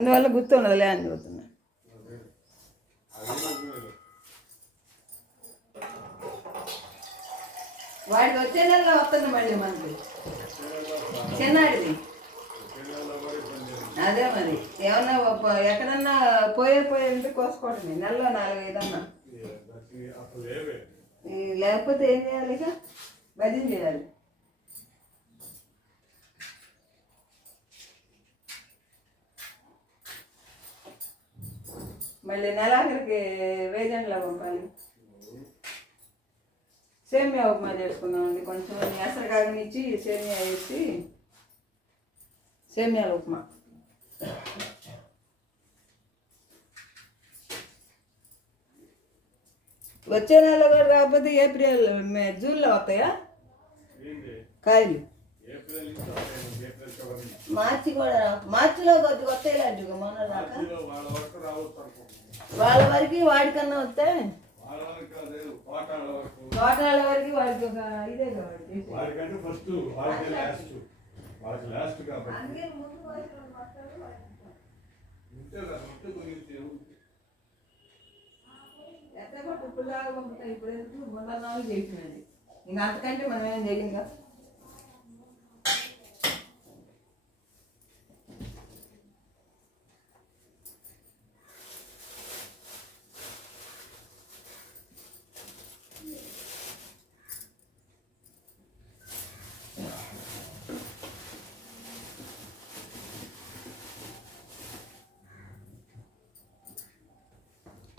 అందువల్ల గుర్తు ఉండదులే అని చెబుతున్నా. వాడికి వచ్చే నెలలో వస్తుంది మళ్ళీ మనకి. చిన్నాడిది. అదే మరి. ఏమన్నా ఎక్కడన్నా పోయే పోయే ఉంటే కోసుకోవటమే. నెలలో నాలుగైదన్నా. ఏవే ఈ లేకపోతే ఏం చేయాలి ఇక భజన చేయాలి. మళ్ళీ నెలాఖరికి వేజండ్లో పంపాలి. సేమియా ఉప్మా చేసుకుందామండి కొంచెం. ఎసరు కాగనిచ్చి సేమియా వేసి సేమియా ఉప్మా. వచ్చే నెల కూడా కాకపోతే ఏప్రిల్ మే జూన్లో వస్తాయా? కాయలు. మార్చి కూడా మార్చిలో కొద్ది వస్తాయి లాంటి మొన్న దాకా. మార్చిలో వాళ్ళ వరకు వాడికన్నా వస్తే? వాళ్ళ వరకు కాదు కోటాల వరకు. తోటల వరకు వాడికి ఒక ఇదే కాబట్టి. ఫస్ట్ లాస్ట్ లాస్ట్ కాబట్టి ఎట్లా ఇప్పుడు ఎందుకు మొన్న నాలుగు చేసినది ఇంకా అంతకంటే మనం ఏం చేయలేం కదా?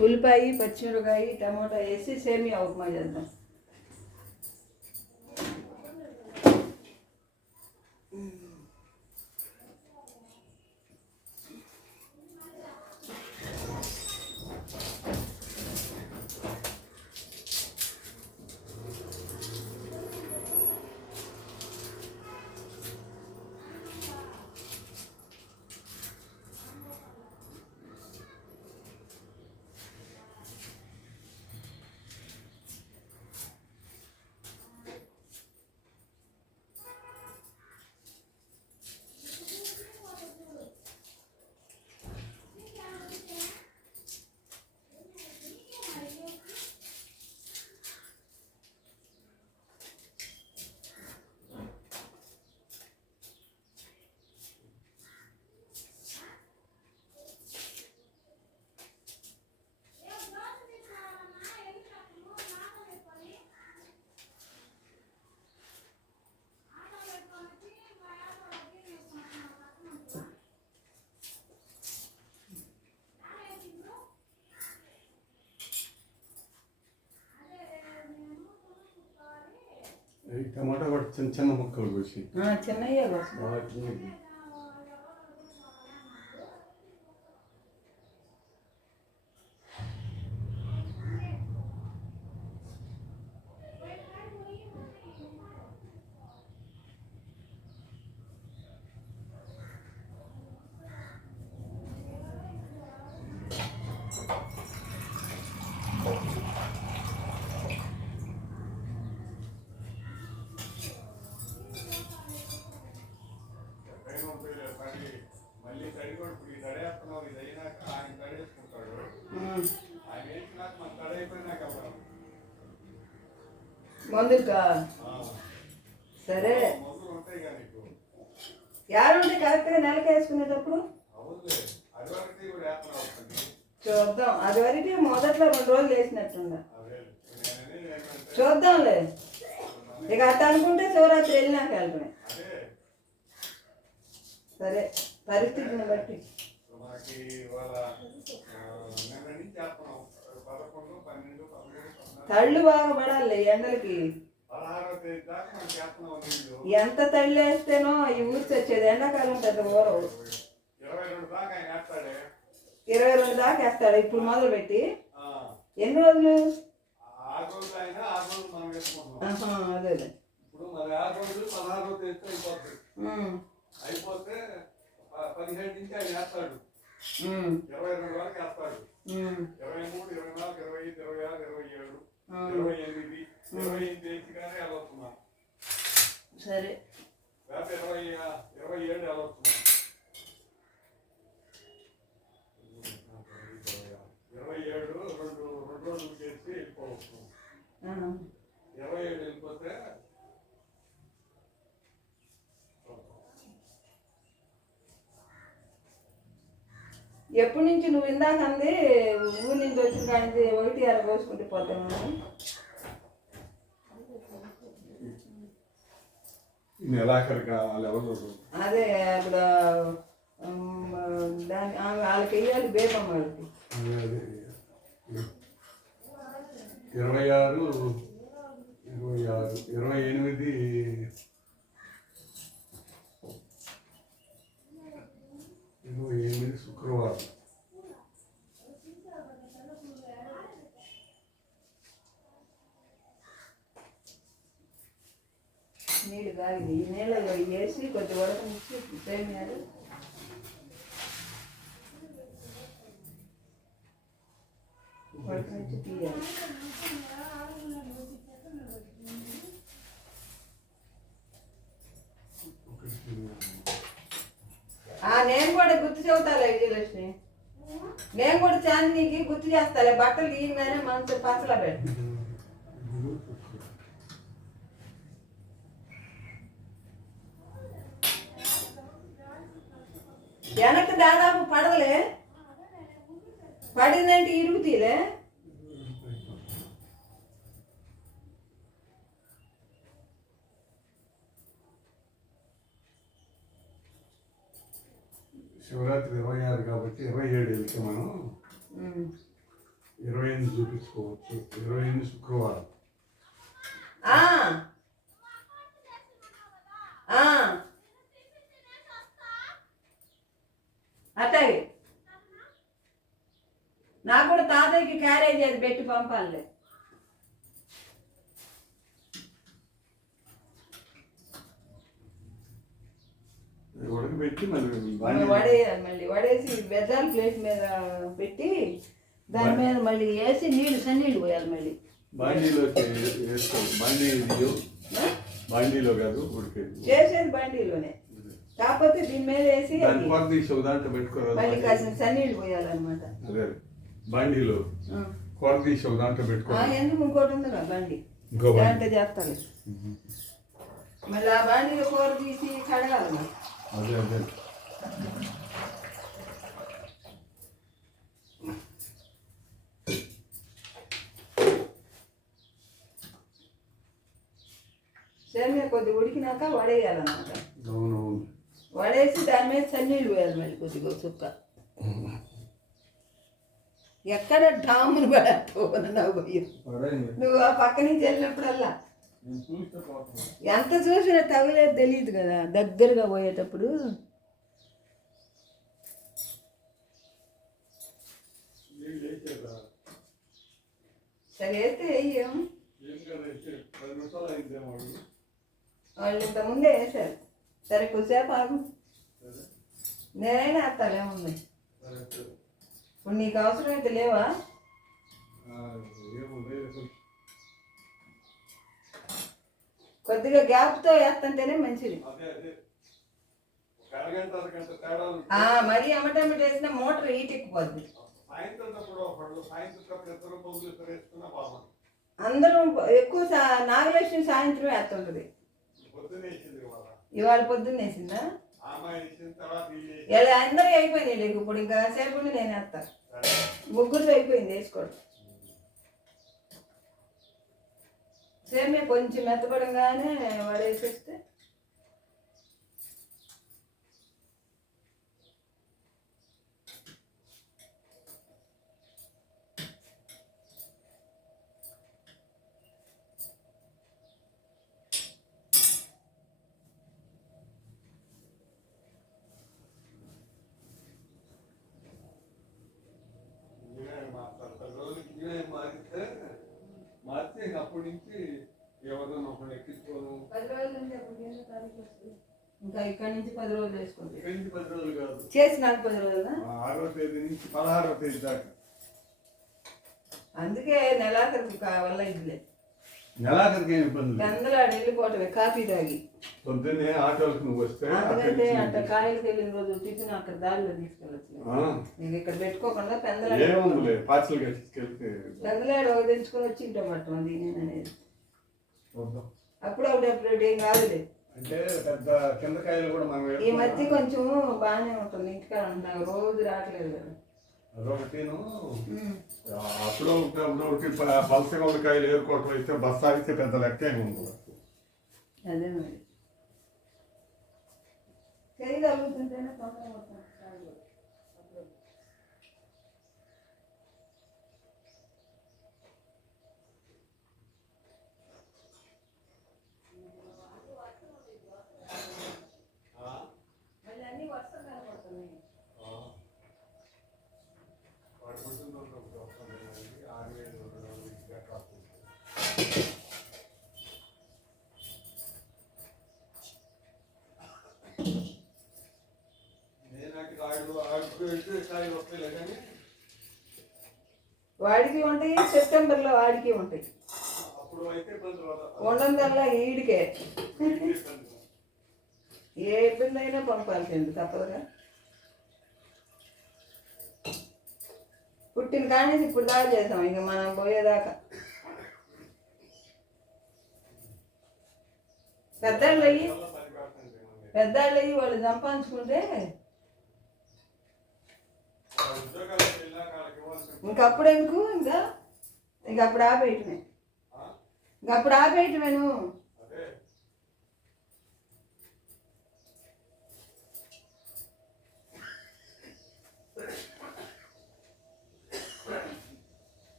ఉల్లిపాయ పచ్చిమిరకాయ టమాటా వేసి సేమియా ఉప్మా చేద్దాం ఈ టమాటా కూడా చిన్న చిన్న ముక్కలు కోసి చిన్నయ్యే కోసం వాటిని పైన మందుకా సరే. యారుంటే ఉంటాయి కరెక్ట్గా నెలకి వేసుకునేటప్పుడు? చూద్దాం. అది వరకు మొదట్లో రెండు రోజులు వేసినట్టుందా? చూద్దాంలే. ఇక అట్ట అనుకుంటే శివరాత్రి వెళ్ళినాక వెళ్ళమే సరే. పరిస్థితిని బట్టి మనకి ఇవాళ ఆ, నిన్న నుంచి చేస్తున్నాం పదకొండు పన్నెండు పదమూడు పద్నాలుగు తళ్ళు బాగా పడాలి ఎండలకి. ఎంత తళ్ళు వేస్తేనో ఈ ఊరికి వచ్చేది ఎండాకాలం పెద్ద ఊరవు ఇరవై రెండు దాకా వేస్తాడే ఇప్పుడు మొదలు పెట్టి ఎన్ని రోజులు? ఉమ్, అయిపోతే పదిహేడు నుంచి ఆయన వేస్తాడు. ఉమ్, ఇరవై రెండు వరకు వేస్తాడు. ఇరవై మూడు ఇరవై నాలుగు ఇరవై ఐదు ఇరవై ఆరు ఇరవై. ఇరవై ఎనిమిది ఇరవై ఎనిమిది గానే వెళ్ళొస్తున్నాను సరే. ఇరవై ఇరవై ఏడు వెళ్ళొస్తున్నాను ఇరవై ఏడు రెండు రెండు రోజులు చేసి ఇరవై ఏడు వెళ్ళిపోతే ఎప్పటి నుంచి నువ్వు ఇందాక అంది ఊరి నుంచి వచ్చిన కానీ ఒకటి అర కోసుకుంటే పోతాము అదే అప్పుడు ఉమ్, దాని వాళ్ళకి వెయ్యాలి బేబమ్మ వాళ్ళకి. ఇరవై ఆరు ఇరవై ఆరు ఇరవై ఎనిమిది ఇరవై ఎనిమిది శుక్రవారం నీళ్ళు కాగింది ఈ నీళ్ళలో వేసి కొద్ది ఉడకనిచ్చి సేమియాలు ఉడకనిచ్చి తీయాలి ఒకటి ఆ, నేను కూడా గుర్తు చెబుతాలే విజయలక్ష్మి నేను కూడా చాందినికి గుర్తు చేస్తాలే బట్టలు తీయగానే మనసు పసలా పెట్టు వెనక్కి దాదాపు పడవలే పడిందంటే ఇరుగుతీలే శివరాత్రి ఇరవై ఆరు కాబట్టి ఇరవై ఏడు వెళ్తే మనం ఉమ్. ఇరవై ఎనిమిది చూపించుకోవచ్చు ఇరవై ఎనిమిది శుక్రవారం ఆ. నాకు కూడా తాతయ్యకి క్యారేజ్ అది పెట్టి పంపాలి ఉడకబెట్టి మళ్ళీ వడేయాలి మళ్ళీ వడేసి బెజ్జాల ప్లేట్ మీద పెట్టి దాని మీద మళ్ళీ వేసి నీళ్ళు సన్నీళ్ళు పోయాలి మళ్ళీ. బాండీలో వేసుకోవాలి బాండీ? బాండీలో కాదు ఉడికేది చేసేది బండిలోనే. కాకపోతే దీని మీద వేసి దాని కొర తీసి దాంట్లో పెట్టుకోరాదు మళ్ళీ కాసిన సన్నీళ్ళు పోయాలన్నమాట. అదే బాండీలో. కొర తీసి దాంట్లో పెట్టుకోవాలి ఎందుకు ఇంకోటి ఉంది కదా బండి. ఇంకో. దాంట్లో చేస్తాను మళ్ళీ ఆ బండిలో కూర తీసి కడగాలి. అదే అదే సేమియా కొద్దిగా ఉడికినాక వడేయాలన్నమాట. వడేసి దాని మీద సన్నీళ్ళు వేయాలి మళ్ళీ కొద్దిగా చుక్క ఎక్కడ డామును పడతావు నువ్వు ఆ పక్క నుంచి వెళ్ళినప్పుడల్లా ఎంత చూసినా తగలేదు తెలియదు కదా దగ్గరగా పోయేటప్పుడు. సరే వేస్తే వేయం వాళ్ళు ఇంత ముందే వేసారు సరే కొద్దిసేపు ఆగు. నేనైనా వేస్తాలేముంది సరే ఇప్పుడు నీకు అవసరం అయితే లేవా ఆ, ఏమో లేదు కొద్దిగా గ్యాప్తో వేస్తుంటేనే మంచిది. మరీ అమ్మటమ్మట వేసిన మోటార్ హీట్ బాగుంది అందరం ఎక్కువ నాగలక్ష్మి సాయంత్రం వేస్తుంటది. ఇవాళ. పొద్దున్న వేసిందా? అందరూ అయిపోయింది లేకు ఇప్పుడు ఇంకా సేపు నేను వేస్తా. సరే. ముగ్గురు అయిపోయింది వేసుకోవడం. సేమే కొంచెం మెత్తపడంగానే వడేసేస్తే ఇంజనీర్ మారుతారు పది రోజులకి ఇంజనీర్ మారితే మారితే ఇంక అప్పటి నుంచి ఎవరినో ఒకరిని ఎక్కించుకోను పది రోజుల నుంచి అప్పుడు ఎన్నో తారీఖు వస్తుంది? ఇంకా ఇక్కడి నుంచి పది రోజులు వేసుకుంటే ఇక్కడి నుంచి పది రోజులు కాదు. చేసి నాకు పది రోజులా? ఆరో తేదీ నుంచి పదహారో తేదీ దాకా. అందుకే నెలాఖరికి కావాల ఇదిలే నెలాఖరికి ఏం ఇబ్బంది వెళ్ళిపోవటమే కాఫీ తాగి. పొద్దున్నే ఆటోలకు నువ్వు వస్తే అందుకంటే అక్కడి అంట నుంచి- కాయలకు వెళ్ళిన రోజు టిఫిన్ అక్కడ దారిలో తీసుకెళ్ళచ్చు నీకు ఇక్కడ పెట్టుకోకుండా పెందలాడు ఏముందిలే తీసుకెళ్తే పెందలాడు వచ్చి నేను అనేది. అప్పుడు ఒకటి అప్పుడు ఏం కాదులే. అంటే పెద్ద కిందకాయలు కూడా మనం ఈ మధ్య కొంచెం బాగానే ఉంటుంది. ఇంటికాడ ఉంటున్నాను రోజు రావట్లేదు కదా. అదొకటిను. అప్పుడు ఒకటి అప్పుడు ఒకటి పలసగా ఉన్న కాయలు ఏరుకోవటం అయితే బస్తా అయితే పెద్ద లెక్క ఏమి ఉండదు. అదే మరి. వాడికి ఉంటాయి సెప్టెంబర్లో వాడికి ఉంటాయి. ఉండడం ఈడికే. ఏ ఇబ్బంది అయినా పంపాల్సింది తప్పదుగా పుట్టిన కానీ ఇప్పుడు దాకా చేసాం ఇంక మనం పోయేదాకా పెద్దళ్ళు అయ్యి. పెద్దళ్ళు అయ్యి వాళ్ళు సంపాదించుకుంటే ఆ ఉద్యోగాలకు వెళ్ళాక వాళ్ళకి ఇవ్వాల్సిన ఇంకప్పుడు ఎందుకు ఇంకా? ఇంక అప్పుడు ఆపేయటమే. ఆ? ఇంక అప్పుడు ఆపేయటమేను అదే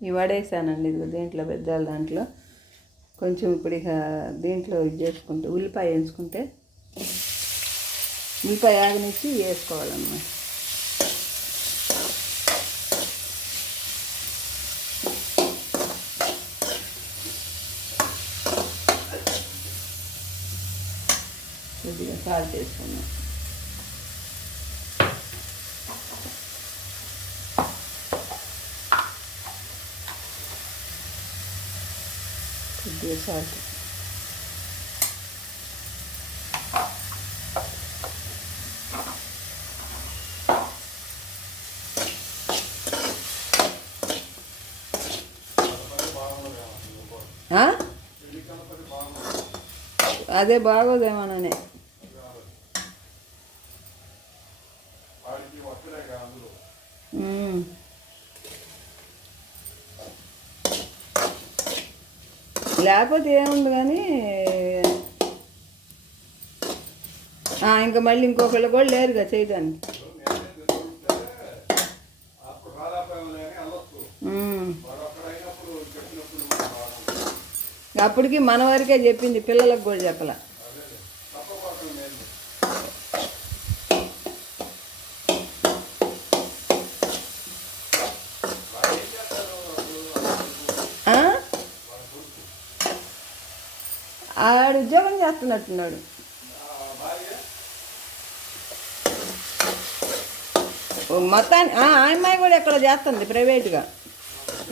వడేసానండి ఇదిగో దీంట్లో పెద్దాల దాంట్లో. కొంచెం ఇప్పుడు ఇక దీంట్లో ఇది చేసుకుంటే ఉల్లిపాయ వేసుకుంటే ఉల్లిపాయ ఆగనిచ్చి వేసుకోవాలన్నమాట కొద్దిగా సాల్ట్ వేసుకున్నాం కొద్దిగా సాల్ట్ అదే బాగోదేమోననే వాడికి వస్తలేక అందులో మ్మ్. లేకపోతే ఏముంది కానీ ఇంకా మళ్ళీ ఇంకొకళ్ళు కూడా లేరుగా చేయడానికి. అప్పటికి మన వరకే చెప్పింది పిల్లలకు కూడా చెప్పలే అదే తప్పకోవటం లేదు వాడు ఏం చేస్తారు అప్పుడు ఆ? ఆడు ఉద్యోగం చేస్తున్నట్టున్నాడు మొత్తాన్ని ఆ ఆ అమ్మాయి కూడా ఇక్కడ చేస్తుంది ప్రైవేట్గా?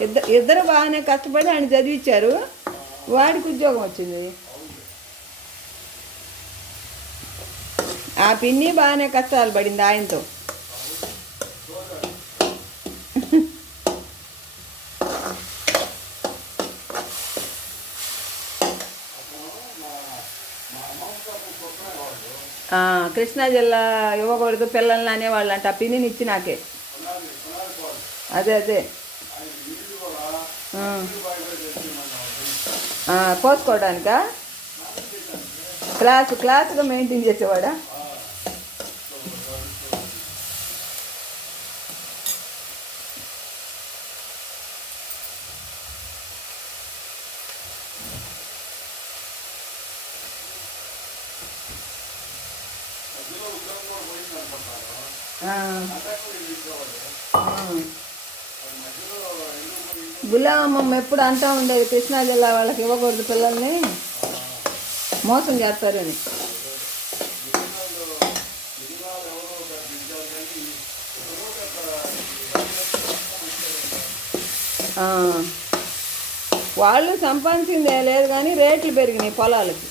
ఇద్దరు ఇద్దరు బాగానే కష్టపడి ఆయన చదివించారు వాడికి ఉద్యోగం వచ్చింది. ఆ పిన్ని బాగానే కష్టాలు పడింది ఆయనతో ఆ, కృష్ణా జిల్లా ఇవ్వకూడదు పిల్లల్ని అనేవాళ్ళు అంటే ఆ పిన్నిని ఇచ్చి నాకే. అదే అదే. ఆయన కోసుకోవడానికా? క్లాస్ క్లాస్గా మెయింటైన్ చేసేవాడా మధ్యలో ఉద్యోగం కూడా పోయింది అనుకుంటాను ఆ, అంతకు వీళ్ళు ఇచ్చేవాళ్ళు ఆ. అది మధ్యలో ఎందుకు అమ్మమ్మ ఎప్పుడు అంటా ఉండేది కృష్ణా జిల్లా వాళ్ళకి ఇవ్వకూడదు పిల్లల్ని. మోసం చేస్తారని వాళ్ళు సంపాదించిందే లేదు కానీ రేట్లు పెరిగినాయి పొలాలకి.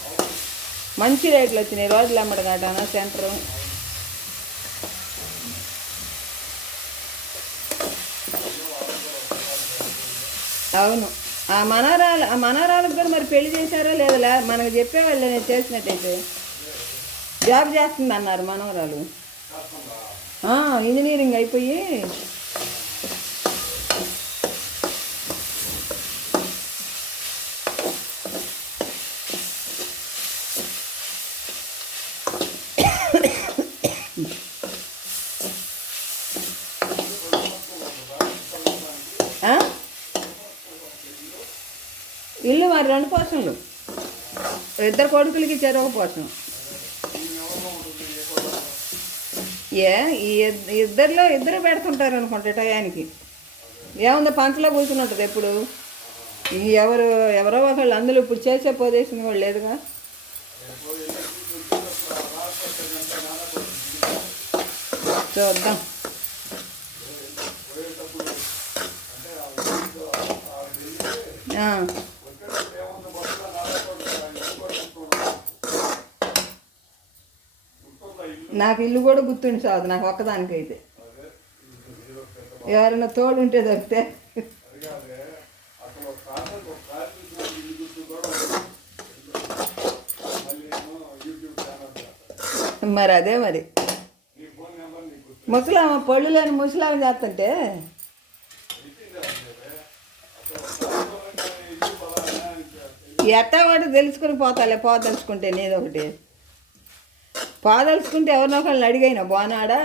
మంచి రేట్లు వచ్చినాయి రోజులు అమ్మడగాటాన సెంటరు అవును. ఆ మనవరాలు ఆ మనవరాలకు కూడా మరి పెళ్ళి చేశారా లేదా మనకు చెప్పేవాళ్ళు నేను చేసినట్టయితే. జాబ్ చేస్తుంది అన్నారు మనవరాలు ఇంజనీరింగ్ అయిపోయి ఆ? ఇల్లు మరి రెండు పోర్షన్లు ఇద్దరు కొడుకులకి ఇచ్చారు ఒక పోర్షన్ ఏ ఈ ఇద్దరిలో ఇద్దరు పెడుతుంటారు అనుకుంటా టయానికి. ఏముంది పంచలో కూర్చుని ఉంటుంది ఎప్పుడు ఎవరు ఎవరో ఒకళ్ళు అందులో ఇప్పుడు చేసే పోదేసిన వాళ్ళు లేదుగా. చూద్దాం. Yeah. నాకు ఇల్లు కూడా గుర్తుండి సాదు నాకు ఒక్కదానికైతే. ఎవరైనా తోడు ఉంటే తప్పితే. మరి అదే మరి. ముసలామ పళ్ళు లేని ముసలామ చేస్తుంటే. ఎట్టా వాడు తెలుసుకుని పోతాలే పోదలుచుకుంటే నేదొకటి. ఒకటి పాదలుచుకుంటే ఎవరినో ఒకళ్ళని అడిగైనా బానాడా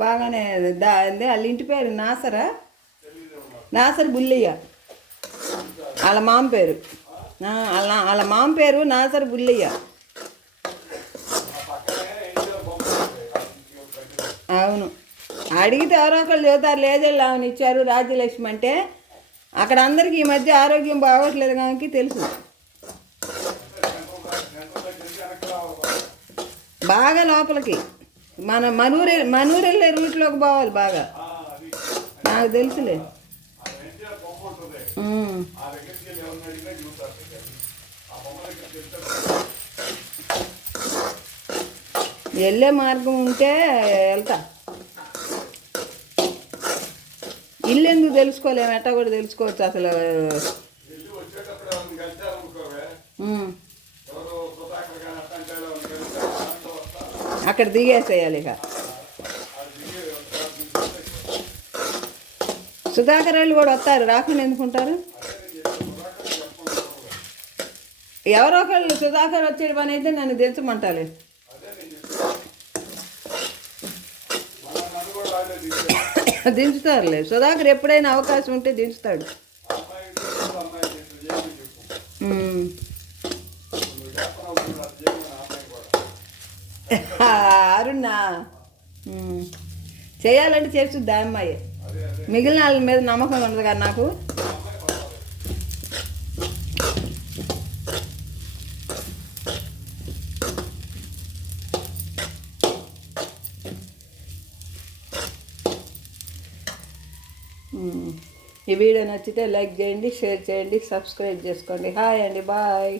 బాగానే దా వాళ్ళ ఇంటి పేరు నాసరా? నాసర్ బుల్లయ్య. వాళ్ళ మామ పేరు. వాళ్ళ వాళ్ళ మామ పేరు నాసర్ బుల్లయ్య. అవును. అడిగితే ఎవరో ఒకళ్ళు చెబుతారు లేదేళ్ళు ఆమెను ఇచ్చారు రాజ్యలక్ష్మి అంటే అక్కడ అందరికీ ఈ మధ్య ఆరోగ్యం బాగోట్లేదు కాబట్టి తెలుసు. బాగా లోపలికి. మన మనూరె మనూరెళ్ళే రూట్లోకి పోవాలి బాగా. నాకు తెలుసులే. వెళ్ళే మార్గం ఉంటే వెళ్తా. ఇల్లు ఎందుకు తెలుసుకోలేము? ఎట్టా కూడా తెలుసుకోవచ్చు అసలు వెళ్ళి వచ్చేటప్పుడు ఎవరిని కలిసారనుకోవే ఉమ్. ఎవరు సుధాకర్ కానీ అట్లాంటి వాళ్ళు ఎవరిని కలిస్తే దాంట్లో వస్తా అక్కడ దిగేసేయాలి ఇక సుధాకర్ వాళ్ళు కూడా వస్తారు రాకుండా ఎందుకుంటారు ఎవరో ఒకళ్ళు సుధాకర్ వచ్చే పని అయితే నన్ను దించమంటారు దించుతారులే సుధాకర్ ఎప్పుడైనా అవకాశం ఉంటే దించుతాడు అమ్మాయి చేసి అమ్మాయి చేసి చేయమని చెప్పు ఉమ్. నువ్వు చెప్పినప్పుడు అది చేయమని ఆ అమ్మాయి కూడా అరుణా. చేయాలంటే చేస్తుంది అమ్మాయి? మిగిలిన వాళ్ళ మీద నమ్మకం ఉండదు కదా నాకు. ఈ వీడియో నచ్చితే లైక్ చేయండి షేర్ చేయండి సబ్స్క్రైబ్ చేసుకోండి. హాయ్ అండి బాయ్.